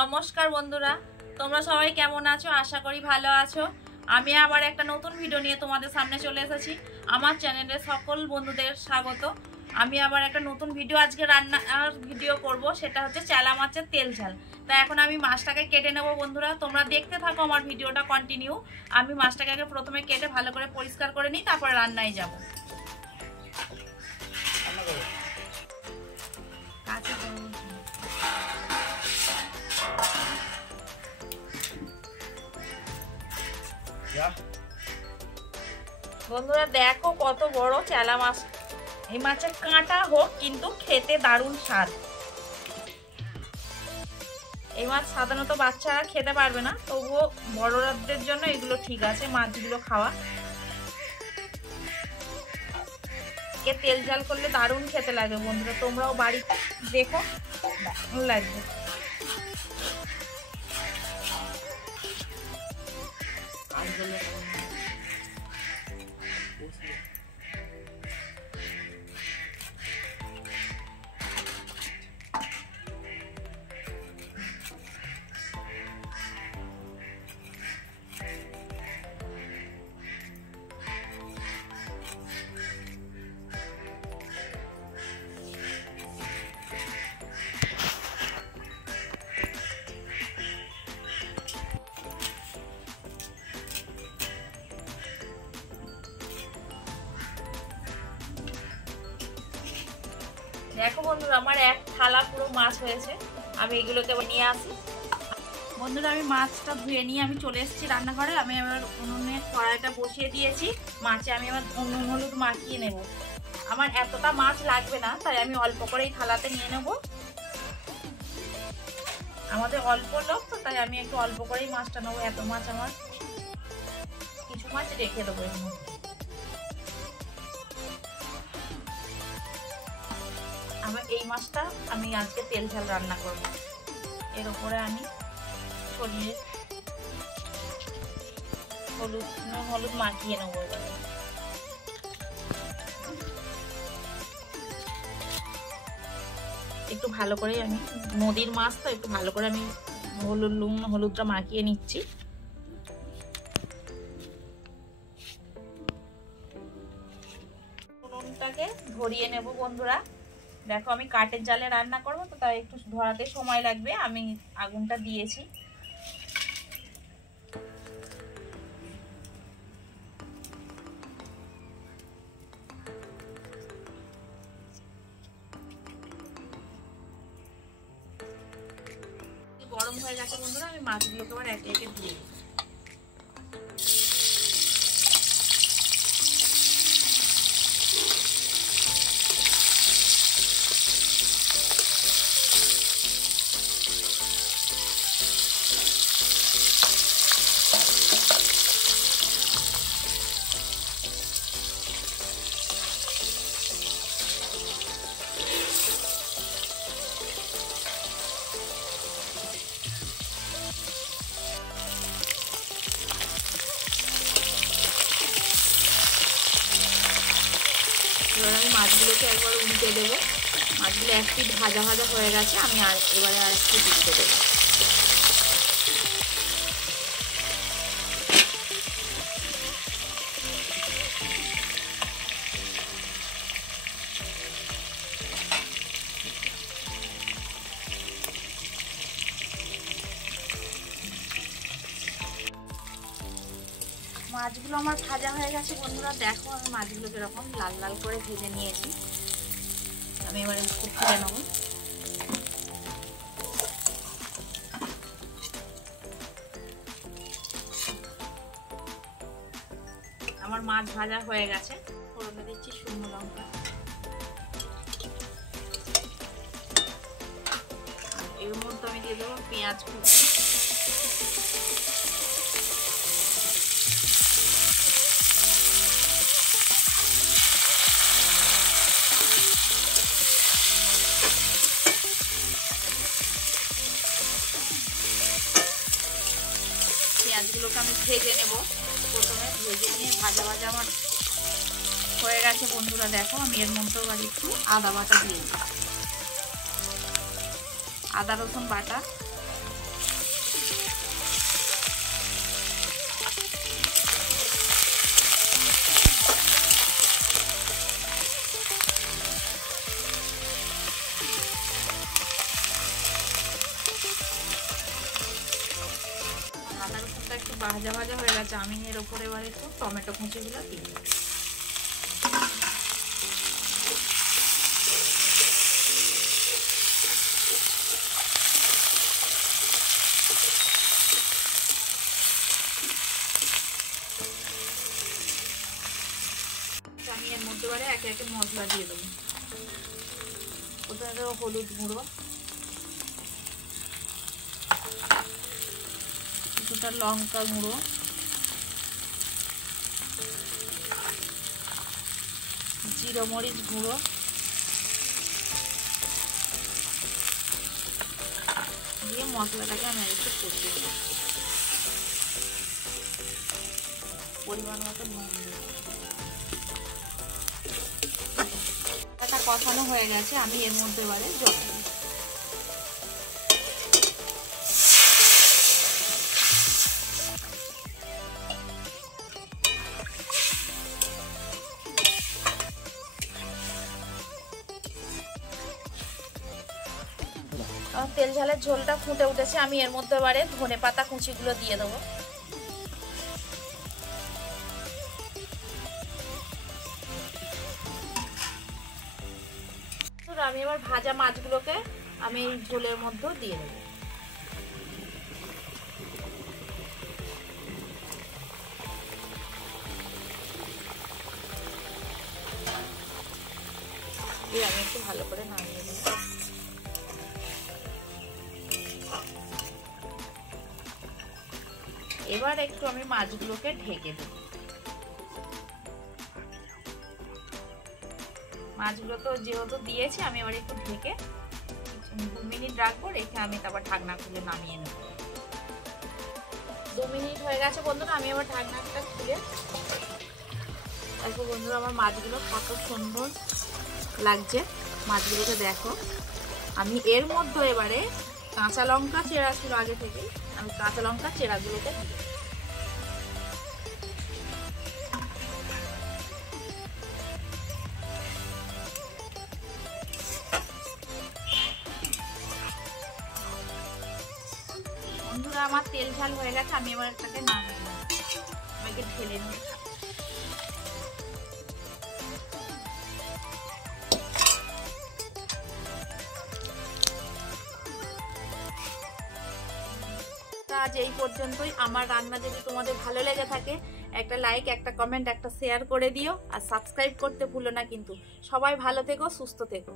নমস্কার বন্ধুরা, তোমরা সবাই কেমন আছো? আশা করি ভালো আছো। আমি আবার একটা নতুন ভিডিও নিয়ে তোমাদের সামনে চলে এসেছি। আমার চ্যানেলে সকল বন্ধুদের স্বাগত। আমি আবার একটা নতুন ভিডিও আজকে রান্নার ভিডিও করব, সেটা হচ্ছে চেলা মাছের তেল ঝাল। তাই এখন আমি মাছটাকে কেটে নেব বন্ধুরা, তোমরা দেখতে থাকো আমার ভিডিওটা কন্টিনিউ। আমি মাছটাকে আগে প্রথমে কেটে ভালো করে পরিষ্কার করে নিই, তারপরে রান্নায় যাব। বন্ধুরা দেখো কত বড় চেলা মাছ। এই মাছের কাঁটা হোক কিন্তু খেতে দারুণ স্বাদ। এই মাছ সাধারণত বাচ্চারা খেতে পারবে না, তবুও বড়দের জন্য এগুলো ঠিক আছে, মাছগুলো খাওয়া। তেল ঝাল করলে দারুণ খেতে লাগে বন্ধুরা, তোমরাও বাড়িতে দেখো, দারুণ লাগবে। দেখো বন্ধুরা, আমার এক থালা পুরো মাছ হয়েছে। আমি এগুলোকে নিয়ে আসি। বন্ধুরা, আমি মাছটা ধুয়ে নিয়ে আমি চলে এসেছি রান্নাঘরে। আমি আবার উনুনে কড়াইটা বসিয়ে দিয়েছি। মাছে আমি আবার নুন হলুদ মাখিয়ে নেব। আমার এতটা মাছ লাগবে না, তাই আমি অল্প করেই থালাতে নিয়ে নেব। আমাদের অল্প লোক তো, তাই আমি একটু অল্প করেই মাছটা নেবো। এত মাছ আমার, কিছু মাছ রেখে দেবো এর মধ্যে। আমার এই মাছটা আমি আজকে তেল ঝাল রান্না করব। এর উপরে আমি ছড়িয়ে হলুদ মাখিয়ে নেবো। একটু ভালো করে আমি, নদীর মাছ তো, একটু ভালো করে আমি হলুদটা মাখিয়ে নিচ্ছি। উনুনটাকে ধরিয়ে নেব বন্ধুরা। দেখো আমি কাঠের জালে রান্না করব, তো তাই একটু ধরাতে সময় লাগবে। আমি আগুনটা দিয়েছি। গরম হয়ে গেছে বন্ধুরা, আমি মাছগুলোকে আবার একে একে দিয়ে দিই। এবার আমি মাছগুলোকে একবার উল্টে দেবো। মাছগুলো এক পিঠ ভাজা ভাজা হয়ে গেছে, আমি এবারে আর একটু উল্টে দেবো। মাছগুলো আমার ভাজা হয়ে গেছে বন্ধুরা। দেখো আমি মাছগুলো এরকম লাল লাল করে ভেজে নিয়েছি। আমি এবারে একটু তুলে নেব। আমার মাছ ভাজা হয়ে গেছে। ফোড়নে দিচ্ছি শুকনো লঙ্কা, এর মধ্যে আমি দিয়ে দেবো পেঁয়াজ কুচি, পেঁয়াজগুলোকে আমি ভেজে নেব। প্রথমে ভেজে নিয়ে ভাজা ভাজা আমার হয়ে গেছে বন্ধুরা। দেখো আমি এর মধ্যে আবার একটু আদা বাটা দিয়ে দিই, আদা রসুন বাটা। ভাজা ভাজা হয়ে গেছে, আমি এর উপরে এবার একটু টমেটো কুচিগুলো দিই। আমি এর মধ্যে এবারে একে একে মশলা দিয়ে দেবো। প্রথমে দেবো হলুদ গুঁড়ো, কিছুটা লঙ্কা গুঁড়ো, জিরা মরিচ গুঁড়ো, দিয়ে মশলাটাকে আমি একটু কষিয়ে দেবো। পরিমাণ মতো নুন দেবো। এটা কষানো হয়ে গেছে, আমি এর মধ্যে এবারে জল দেব। তেল ঝালের ঝোলটা ফুটে উঠেছে, আমি এর মধ্যে এবারে ধনে পাতা কুচিগুলো দিয়ে দেবো। আমি এবার ভাজা মাছগুলোকে আমি এই ঝোলের মধ্যে দিয়ে দেবো। দিয়ে আমি একটু ভালো করে নামিয়ে দেবো। এবার একটু আমি মাছগুলোকে ঢেকে দেব। মাছগুলো তো যেহেতু দিয়েছি, আমি এবার একটু ঢেকে 2 মিনিট রাখবো, রেখে আমি তারপর ঢাকনা খুলে নামিয়ে নেব। 2 মিনিট হয়ে গেছে বন্ধুরা, আমি এবার ঢাকনাটা খুলে দেখো বন্ধুরা আমার মাছগুলো কত সুন্দর লাগছে। মাছগুলোকে দেখো, আমি এর মধ্যে এবারে কাঁচা লঙ্কা চেরা ছিল আগে থেকে, আমি কাঁচা লঙ্কা চেরাগুলোকে দিই। বন্ধুরা আমার তেল ঝাল হয়ে গেছে, আমি এবার এটাকে নামিয়ে নেব, আমাকে ঢেলে নিয়ে। আজ এই পর্যন্তই। আমার রান্না যদি তোমাদের ভালো লেগে থাকে, একটা লাইক, একটা কমেন্ট, একটা শেয়ার করে দিও, আর সাবস্ক্রাইব করতে ভুলো না কিন্তু। সবাই ভালো থেকো, সুস্থ থেকো।